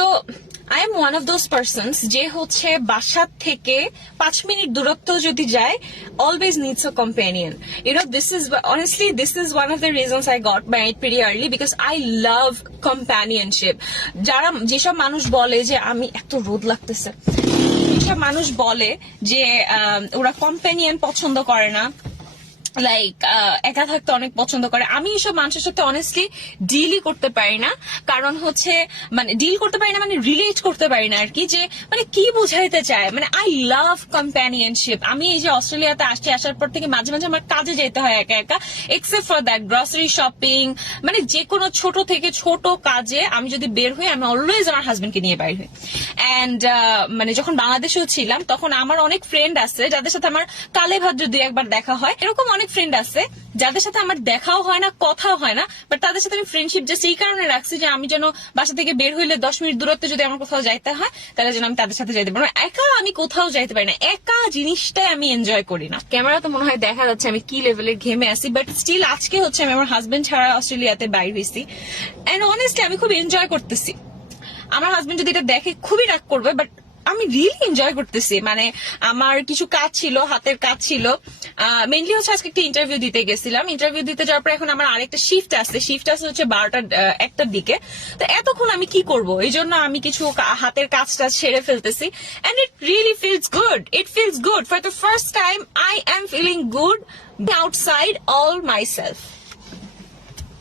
তো I am one of those persons যে হচ্ছে বাসার থেকে 5 মিনিট দূরত্ব যদি যায়, always needs a companion. This is one of the reasons I got married pretty early, because I love companionship. যেসব মানুষ বলে যে আমি এত রোদ লাগতেছে, যেসব মানুষ বলে যে ওরা কম্প্যানিয়ন পছন্দ করে না, লাইক একা থাকতে অনেক পছন্দ করে, আমি এসব মানুষের সাথে অনেস্টলি ডিলই করতে পারি না। কারণ হচ্ছে মানে ডিল করতে পারি না, মানে রিলেট করতে পারি না আর কি, যে মানে কি বুঝাইতে চায়। মানে আই লাভ কম্প্যানিয়নশিপ। আমি এই যে অস্ট্রেলিয়াতে আসার পর থেকে মাঝে মাঝে আমার কাজে যেতে হয় একা একা, except for that grocery shopping, মানে যে কোনো ছোট থেকে ছোট কাজে আমি যদি বের হই, আমি অলওয়েজ আমার হাজবেন্ডকে নিয়ে বাইর হই। অ্যান্ড মানে যখন বাংলাদেশেও ছিলাম তখন আমার অনেক ফ্রেন্ড আছে যাদের সাথে আমার কালে ভাদ্র 2-1 দেখা হয়। এরকম অনেক ফ্রেন্ড আছে যাদের সাথে আমার দেখাও হয় না, কথাও হয় না, বাট তাদের সাথে আমি ফ্রেন্ডশিপ জাস্ট এই কারণে রাখছি যে আমি যেন বাসা থেকে বের হইলে 10 মিনিট দূরত্বে যদি আমার কোথাও যাইতে হয়, তাহলে যেন আমি তাদের সাথে যাইতে পারি। একা আমি কোথাও যাইতে পারি না, একা জিনিসটাই আমি এনজয় করি না। ক্যামেরা তো মনে হয় দেখা যাচ্ছে আমি কি লেভেলের ঘেমে আছি, বাট স্টিল আজকে হচ্ছে আমি আমার হাজবেন্ড ছাড়া অস্ট্রেলিয়াতে বাইর হয়েছি, এন্ড অনেস্টলি আমি খুব এনজয় করতেছি। আমার হাজবেন্ড যদি এটা দেখে খুবই রাগ করবে, বাট আমি রিয়েলি এনজয় করতেছি। মানে আমার কিছু কাজ ছিল, হাতের কাজ ছিল, মেইনলি হচ্ছে আজকে একটা ইন্টারভিউ দিতে গেছিলাম। ইন্টারভিউ দিতে যাওয়ার পর এখন আমার আরেকটা শিফট আছে হচ্ছে 12টা-1টার দিকে। তো এতক্ষণ আমি কি করব, এই জন্য আমি কিছু হাতের কাজটা ছেড়ে ফেলতেছি, and it really feels good. It feels good for the first time. I am feeling good outside all my self.